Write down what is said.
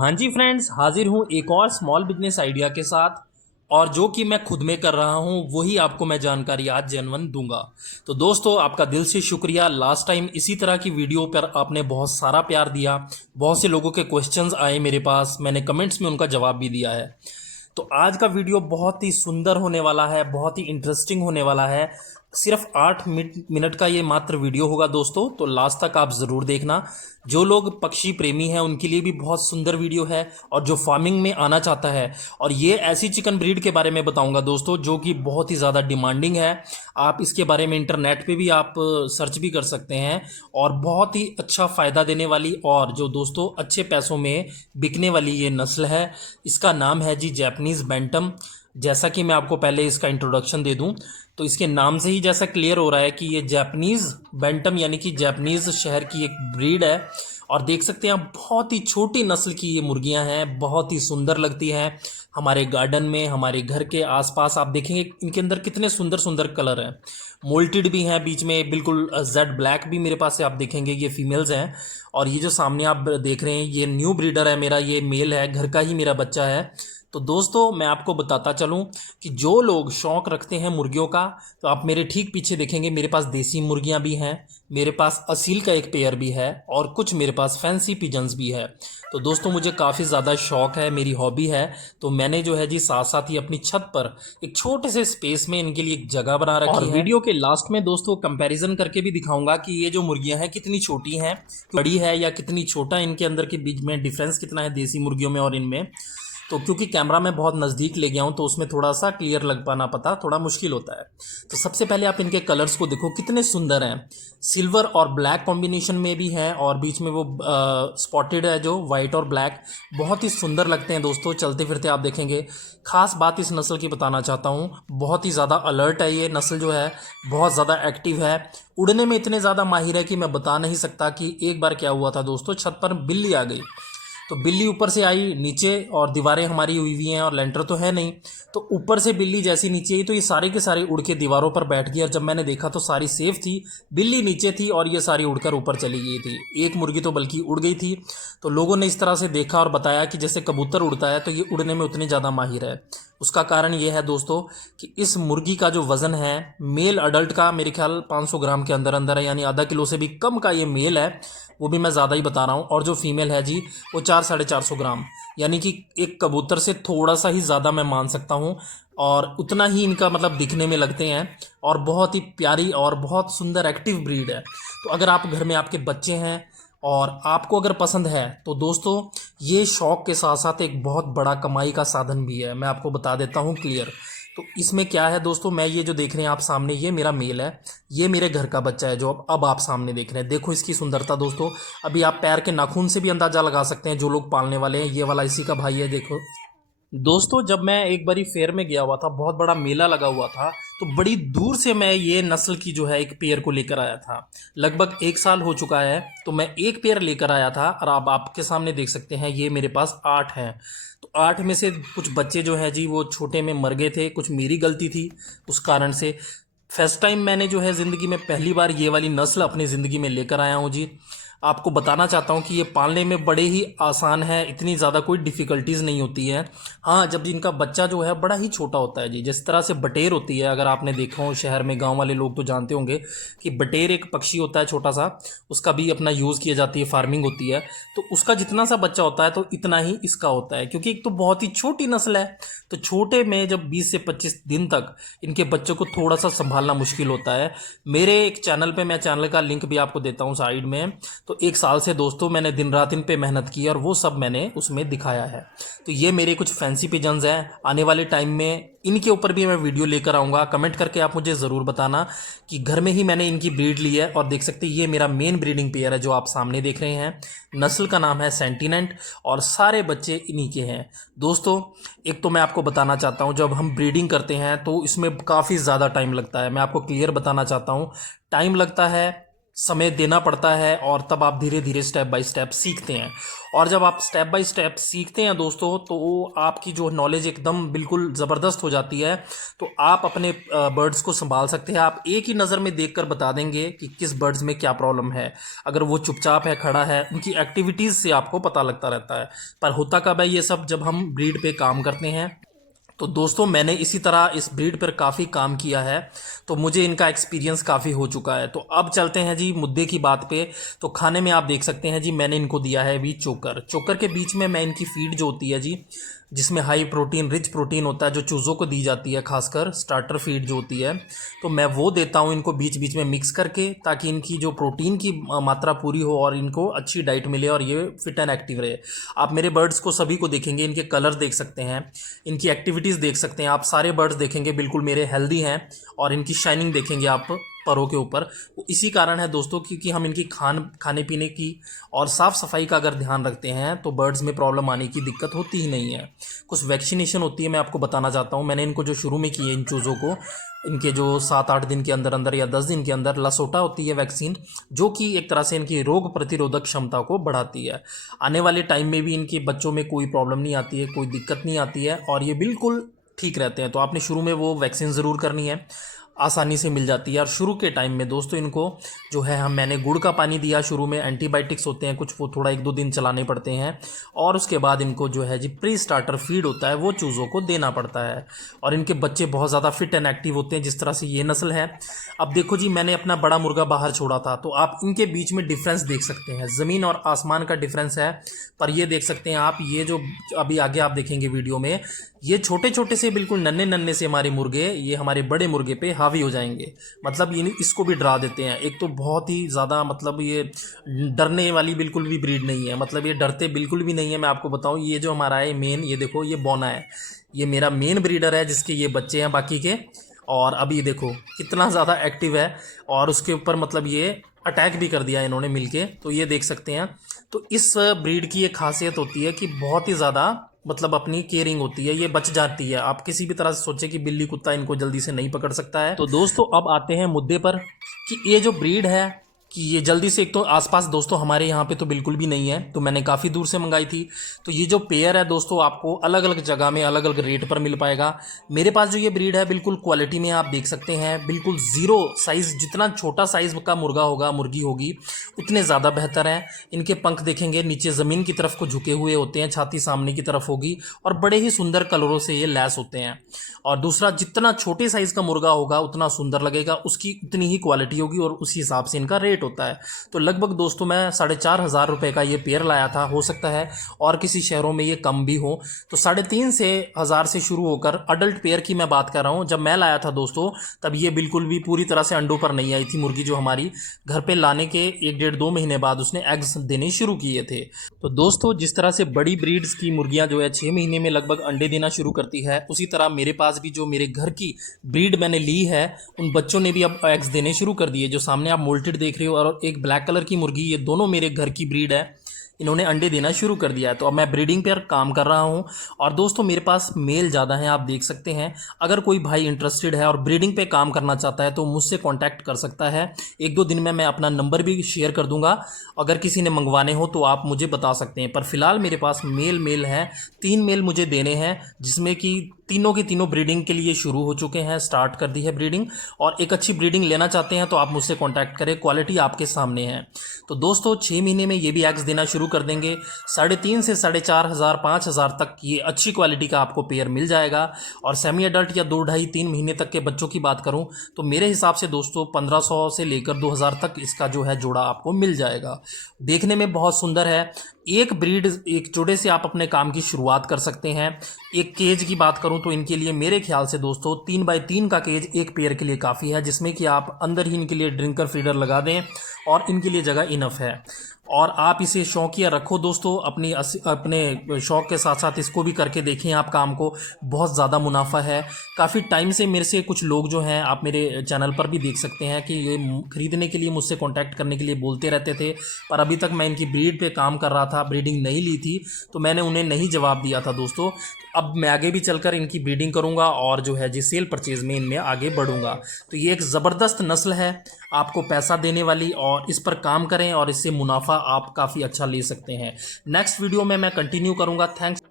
हाँ जी फ्रेंड्स, हाजिर हूँ एक और स्मॉल बिजनेस आइडिया के साथ। और जो कि मैं खुद में कर रहा हूँ वही आपको मैं जानकारी आज जेन्युइन दूंगा। तो दोस्तों, आपका दिल से शुक्रिया। लास्ट टाइम इसी तरह की वीडियो पर आपने बहुत सारा प्यार दिया। बहुत से लोगों के क्वेश्चंस आए मेरे पास, मैंने कमेंट्स में उनका जवाब भी दिया है। तो आज का वीडियो बहुत ही सुंदर होने वाला है, बहुत ही इंटरेस्टिंग होने वाला है। सिर्फ 8 मिनट का ये मात्र वीडियो होगा दोस्तों, तो लास्ट तक आप ज़रूर देखना। जो लोग पक्षी प्रेमी हैं उनके लिए भी बहुत सुंदर वीडियो है, और जो फार्मिंग में आना चाहता है। और ये ऐसी चिकन ब्रीड के बारे में बताऊंगा दोस्तों जो कि बहुत ही ज़्यादा डिमांडिंग है। आप इसके बारे में इंटरनेट पे भी आप सर्च भी कर सकते हैं। और बहुत ही अच्छा फ़ायदा देने वाली और जो दोस्तों अच्छे पैसों में बिकने वाली ये नस्ल है। इसका नाम है जी जैपनीज़ बैंटम। जैसा कि मैं आपको पहले इसका इंट्रोडक्शन दे दूं, तो इसके नाम से ही जैसा क्लियर हो रहा है कि ये जापानीज़ बैंटम यानी कि जापानीज़ शहर की एक ब्रीड है। और देख सकते हैं आप, बहुत ही छोटी नस्ल की ये मुर्गियां हैं, बहुत ही सुंदर लगती हैं। हमारे गार्डन में, हमारे घर के आसपास आप देखेंगे इनके अंदर कितने सुंदर सुंदर कलर हैं। मोल्टेड भी हैं बीच में, बिल्कुल जेड ब्लैक भी मेरे पास से आप देखेंगे, ये फीमेल्स हैं। और ये जो सामने आप देख रहे हैं ये न्यू ब्रीडर है मेरा, ये मेल है, घर का ही मेरा बच्चा है। तो दोस्तों, मैं आपको बताता चलूं कि जो लोग शौक रखते हैं मुर्गियों का, तो आप मेरे ठीक पीछे देखेंगे मेरे पास देसी मुर्गियां भी हैं, मेरे पास असील का एक पेयर भी है, और कुछ मेरे पास फैंसी पिजन्स भी है। तो दोस्तों, मुझे काफ़ी ज़्यादा शौक है, मेरी हॉबी है। तो मैंने जो है जी साथ साथ ही अपनी छत पर एक छोटे से स्पेस में इनके लिए एक जगह बना रखी है। और वीडियो के लास्ट में दोस्तों कंपैरिजन करके भी दिखाऊंगा कि ये जो मुर्गियां हैं कितनी छोटी हैं, बड़ी है या कितनी छोटा, इनके अंदर के बीच में डिफरेंस कितना है देसी मुर्गियों में और इनमें। तो क्योंकि कैमरा में बहुत नज़दीक ले गया हूँ तो उसमें थोड़ा सा क्लियर लग पाना पता थोड़ा मुश्किल होता है। तो सबसे पहले आप इनके कलर्स को देखो, कितने सुंदर हैं। सिल्वर और ब्लैक कॉम्बिनेशन में भी हैं, और बीच में वो स्पॉटेड है जो वाइट और ब्लैक, बहुत ही सुंदर लगते हैं दोस्तों। चलते फिरते आप देखेंगे। खास बात इस नस्ल की बताना चाहता हूँ, बहुत ही ज़्यादा अलर्ट है ये नस्ल जो है, बहुत ज़्यादा एक्टिव है। उड़ने में इतने ज़्यादा माहिर है कि मैं बता नहीं सकता कि एक बार क्या हुआ था दोस्तों, छत पर बिल्ली आ गई। तो बिल्ली ऊपर से आई नीचे, और दीवारें हमारी हुई हुई हैं और लेंटर तो है नहीं। तो ऊपर से बिल्ली जैसी नीचे आई तो ये सारे के सारे उड़ के दीवारों पर बैठ गई, और जब मैंने देखा तो सारी सेफ थी, बिल्ली नीचे थी और ये सारी उड़कर ऊपर चली गई थी। एक मुर्गी तो बल्कि उड़ गई थी। तो लोगों ने इस तरह से देखा और बताया कि जैसे कबूतर उड़ता है तो ये उड़ने में उतने ज़्यादा माहिर है। उसका कारण ये है दोस्तों कि इस मुर्गी का जो वज़न है मेल अडल्ट का, मेरे ख्याल 500 ग्राम के अंदर अंदर है, यानी आधा किलो से भी कम का ये मेल है। वो भी मैं ज़्यादा ही बता रहा हूँ। और जो फीमेल है जी वो 400-450 ग्राम, यानी कि एक कबूतर से थोड़ा सा ही ज़्यादा मैं मान सकता हूँ। और उतना ही इनका मतलब दिखने में लगते हैं, और बहुत ही प्यारी और बहुत सुंदर एक्टिव ब्रीड है। तो अगर आप घर में आपके बच्चे हैं और आपको अगर पसंद है तो दोस्तों, ये शौक के साथ साथ एक बहुत बड़ा कमाई का साधन भी है, मैं आपको बता देता हूँ क्लियर। तो इसमें क्या है दोस्तों, मैं ये जो देख रहे हैं आप सामने, ये मेरा मेल है, ये मेरे घर का बच्चा है जो अब आप सामने देख रहे हैं। देखो इसकी सुंदरता दोस्तों, अभी आप पैर के नाखून से भी अंदाजा लगा सकते हैं जो लोग पालने वाले हैं। ये वाला इसी का भाई है, देखो दोस्तों। जब मैं एक बारी फेयर में गया हुआ था, बहुत बड़ा मेला लगा हुआ था, तो बड़ी दूर से मैं ये नस्ल की जो है एक पेयर को लेकर आया था। लगभग 1 साल हो चुका है, तो मैं एक पेयर लेकर आया था, और आप आपके सामने देख सकते हैं ये मेरे पास 8 हैं। तो 8 में से कुछ बच्चे जो हैं जी वो छोटे में मर गए थे, कुछ मेरी गलती थी उस कारण से। फर्स्ट टाइम मैंने जो है ज़िंदगी में पहली बार ये वाली नस्ल अपनी ज़िंदगी में लेकर आया हूँ जी। आपको बताना चाहता हूँ कि ये पालने में बड़े ही आसान है, इतनी ज़्यादा कोई डिफ़िकल्टीज़ नहीं होती है। हाँ, जब इनका बच्चा जो है बड़ा ही छोटा होता है जी, जिस तरह से बटेर होती है, अगर आपने देखा हो शहर में, गांव वाले लोग तो जानते होंगे कि बटेर एक पक्षी होता है छोटा सा, उसका भी अपना यूज़ किया जाती है, फार्मिंग होती है। तो उसका जितना सा बच्चा होता है तो इतना ही इसका होता है, क्योंकि एक तो बहुत ही छोटी नस्ल है। तो छोटे में जब 20 से 25 दिन तक इनके बच्चों को थोड़ा सा संभालना मुश्किल होता है। मेरे एक चैनल पे, मैं चैनल का लिंक भी आपको देता हूँ साइड में, तो 1 साल से दोस्तों मैंने दिन रात इन पे मेहनत की और वो सब मैंने उसमें दिखाया है। तो ये मेरे कुछ फैंसी पिजन्स हैं, आने वाले टाइम में इनके ऊपर भी मैं वीडियो लेकर आऊँगा। कमेंट करके आप मुझे ज़रूर बताना कि घर में ही मैंने इनकी ब्रीड ली है। और देख सकते हैं ये मेरा मेन ब्रीडिंग पेयर है जो आप सामने देख रहे हैं। नस्ल का नाम है सेंटिनेंट, और सारे बच्चे इन्हीं के हैं दोस्तों। एक तो मैं आपको बताना चाहता हूँ, जब हम ब्रीडिंग करते हैं तो इसमें काफ़ी ज़्यादा टाइम लगता है। मैं आपको क्लियर बताना चाहता हूँ, टाइम लगता है समय देना पड़ता है और तब आप धीरे धीरे स्टेप बाय स्टेप सीखते हैं। और जब आप स्टेप बाय स्टेप सीखते हैं दोस्तों, तो आपकी जो नॉलेज एकदम बिल्कुल ज़बरदस्त हो जाती है। तो आप अपने बर्ड्स को संभाल सकते हैं। आप एक ही नज़र में देखकर बता देंगे कि किस बर्ड्स में क्या प्रॉब्लम है। अगर वो चुपचाप है, खड़ा है, उनकी एक्टिविटीज़ से आपको पता लगता रहता है। पर होता कब है ये सब, जब हम ब्रीड पे काम करते हैं। तो दोस्तों मैंने इसी तरह इस ब्रीड पर काफ़ी काम किया है, तो मुझे इनका एक्सपीरियंस काफ़ी हो चुका है। तो अब चलते हैं जी मुद्दे की बात पे। तो खाने में आप देख सकते हैं जी, मैंने इनको दिया है अभी चोकर। चोकर के बीच में मैं इनकी फीड जो होती है जी, जिसमें हाई प्रोटीन, रिच प्रोटीन होता है, जो चूज़ों को दी जाती है, खासकर स्टार्टर फीड जो होती है, तो मैं वो देता हूँ इनको बीच बीच में मिक्स करके, ताकि इनकी जो प्रोटीन की मात्रा पूरी हो और इनको अच्छी डाइट मिले और ये फिट एंड एक्टिव रहे। आप मेरे बर्ड्स को सभी को देखेंगे, इनके कलर देख सकते हैं, इनकी एक्टिविटीज़ देख सकते हैं। आप सारे बर्ड्स देखेंगे बिल्कुल मेरे हेल्दी हैं, और इनकी शाइनिंग देखेंगे आप परों के ऊपर। वो इसी कारण है दोस्तों, क्योंकि हम इनकी खाने पीने की और साफ़ सफाई का अगर ध्यान रखते हैं तो बर्ड्स में प्रॉब्लम आने की दिक्कत होती ही नहीं है। कुछ वैक्सीनेशन होती है, मैं आपको बताना चाहता हूँ। मैंने इनको जो शुरू में किए इन चूज़ों को, इनके जो 7-8 दिन के अंदर अंदर या 10 दिन के अंदर लसोटा होती है वैक्सीन, जो कि एक तरह से इनकी रोग प्रतिरोधक क्षमता को बढ़ाती है। आने वाले टाइम में भी इनके बच्चों में कोई प्रॉब्लम नहीं आती है, कोई दिक्कत नहीं आती है, और ये बिल्कुल ठीक रहते हैं। तो आपने शुरू में वो वैक्सीन ज़रूर करनी है, आसानी से मिल जाती है। और शुरू के टाइम में दोस्तों इनको जो है, मैंने गुड़ का पानी दिया शुरू में। एंटीबायोटिक्स होते हैं कुछ, वो थोड़ा 1-2 दिन चलाने पड़ते हैं, और उसके बाद इनको जो है जी प्री स्टार्टर फीड होता है, वो चूज़ों को देना पड़ता है। और इनके बच्चे बहुत ज़्यादा फिट एंड एक्टिव होते हैं, जिस तरह से ये नस्ल है। अब देखो जी, मैंने अपना बड़ा मुर्गा बाहर छोड़ा था, तो आप इनके बीच में डिफरेंस देख सकते हैं, ज़मीन और आसमान का डिफरेंस है। पर ये देख सकते हैं आप, ये जो अभी आगे आप देखेंगे वीडियो में, ये छोटे छोटे से बिल्कुल नन्हे नन्हे से हमारे मुर्गे, ये हमारे बड़े मुर्गे पे हावी हो जाएंगे। मतलब ये इसको भी डरा देते हैं। एक तो बहुत ही ज़्यादा, मतलब ये डरने वाली बिल्कुल भी ब्रीड नहीं है, मतलब ये डरते बिल्कुल भी नहीं है। मैं आपको बताऊं, ये जो हमारा है मेन, ये देखो ये बौना है, ये मेरा मेन ब्रीडर है, जिसके ये बच्चे हैं बाकी के। और अब ये देखो कितना ज़्यादा एक्टिव है, और उसके ऊपर मतलब ये अटैक भी कर दिया इन्होंने मिलके, तो ये देख सकते हैं। तो इस ब्रीड की एक खासियत होती है कि बहुत ही ज़्यादा मतलब अपनी केयरिंग होती है, ये बच जाती है। आप किसी भी तरह से सोचे कि बिल्ली कुत्ता इनको जल्दी से नहीं पकड़ सकता है। तो दोस्तों अब आते हैं मुद्दे पर कि ये जो ब्रीड है, कि ये जल्दी से, एक तो आसपास दोस्तों हमारे यहाँ पे तो बिल्कुल भी नहीं है, तो मैंने काफ़ी दूर से मंगाई थी। तो ये जो पेयर है दोस्तों, आपको अलग अलग जगह में अलग अलग रेट पर मिल पाएगा। मेरे पास जो ये ब्रीड है, बिल्कुल क्वालिटी में आप देख सकते हैं, बिल्कुल ज़ीरो साइज़, जितना छोटा साइज़ का मुर्गा होगा, मुर्गी होगी, उतने ज़्यादा बेहतर है। इनके पंख देखेंगे नीचे ज़मीन की तरफ को झुके हुए होते हैं, छाती सामने की तरफ होगी, और बड़े ही सुंदर कलरों से ये लैस होते हैं। और दूसरा, जितना छोटे साइज़ का मुर्गा होगा उतना सुंदर लगेगा, उसकी उतनी ही क्वालिटी होगी, और उसी हिसाब से इनका रेट होता है। तो लगभग दोस्तों मैं 4,500 रुपये का ये पेयर लाया था। हो सकता है और किसी शहरों में ये कम भी हो। तो 3,500 से 1,000 से शुरू होकर, अडल्ट पेयर की मैं बात कर रहा हूँ, जब मैं लाया था दोस्तों, तब ये बिल्कुल भी पूरी तरह से अंडों पर नहीं आई थी मुर्गी। जो हमारी घर पे लाने के 1-1.5-2 महीने बाद उसने एग्स देने शुरू किए थे। तो दोस्तों जिस तरह से बड़ी ब्रीड्स की मुर्गियाँ जो है 6 महीने में लगभग अंडे देना शुरू करती है, उसी तरह मेरे पास भी जो मेरे घर की ब्रीड मैंने ली है, उन बच्चों ने भी अब एग्स देने शुरू कर दिए। जो सामने आप मोल्टेड देख रहे हो, और एक ब्लैक कलर की मुर्गी, ये दोनों मेरे घर की ब्रीड है, इन्होंने अंडे देना शुरू कर दिया है। तो अब मैं ब्रीडिंग पर काम कर रहा हूँ। और दोस्तों मेरे पास मेल ज़्यादा हैं, आप देख सकते हैं। अगर कोई भाई इंटरेस्टेड है और ब्रीडिंग पे काम करना चाहता है, तो मुझसे कांटेक्ट कर सकता है। 1-2 दिन में मैं अपना नंबर भी शेयर कर दूंगा, अगर किसी ने मंगवाने हो तो आप मुझे बता सकते हैं। पर फिलहाल मेरे पास मेल है, 3 मेल मुझे देने हैं, जिसमें कि तीनों के तीनों ब्रीडिंग के लिए शुरू हो चुके हैं, स्टार्ट कर दी है ब्रीडिंग। और एक अच्छी ब्रीडिंग लेना चाहते हैं तो आप मुझसे कांटेक्ट करें, क्वालिटी आपके सामने है। तो दोस्तों 6 महीने में ये भी एग्स देना शुरू कर देंगे। 3,500 से 4,500, 5,000 तक ये अच्छी क्वालिटी का आपको पेयर मिल जाएगा। और सेमी अडल्ट या 2-2.5-3 महीने तक के बच्चों की बात करूं, तो मेरे हिसाब से दोस्तों 1,500 से लेकर 2,000 तक इसका जो है जोड़ा आपको मिल जाएगा। देखने में बहुत सुंदर है। एक ब्रीड, एक जोड़े से आप अपने काम की शुरुआत कर सकते हैं। एक केज की बात करूं तो इनके लिए मेरे ख्याल से दोस्तों 3x3 का केज एक पेयर के लिए काफ़ी है, जिसमें कि आप अंदर ही इनके लिए ड्रिंकर फीडर लगा दें, और इनके लिए जगह इनफ है। और आप इसे शौकिया रखो दोस्तों, अपने शौक के साथ साथ इसको भी करके देखें आप काम को, बहुत ज़्यादा मुनाफा है। काफ़ी टाइम से मेरे से कुछ लोग जो हैं, आप मेरे चैनल पर भी देख सकते हैं कि ये खरीदने के लिए मुझसे कांटेक्ट करने के लिए बोलते रहते थे, पर अभी तक मैं इनकी ब्रीड पे काम कर रहा था, ब्रीडिंग नहीं ली थी, तो मैंने उन्हें नहीं जवाब दिया था दोस्तों। अब मैं आगे भी चलकर इनकी ब्रीडिंग करूंगा और जो है जी सेल परचेज में इनमें आगे बढ़ूंगा। तो ये एक ज़बरदस्त नस्ल है, आपको पैसा देने वाली, और इस पर काम करें और इससे मुनाफा आप काफ़ी अच्छा ले सकते हैं। नेक्स्ट वीडियो में मैं कंटिन्यू करूंगा। थैंक्स।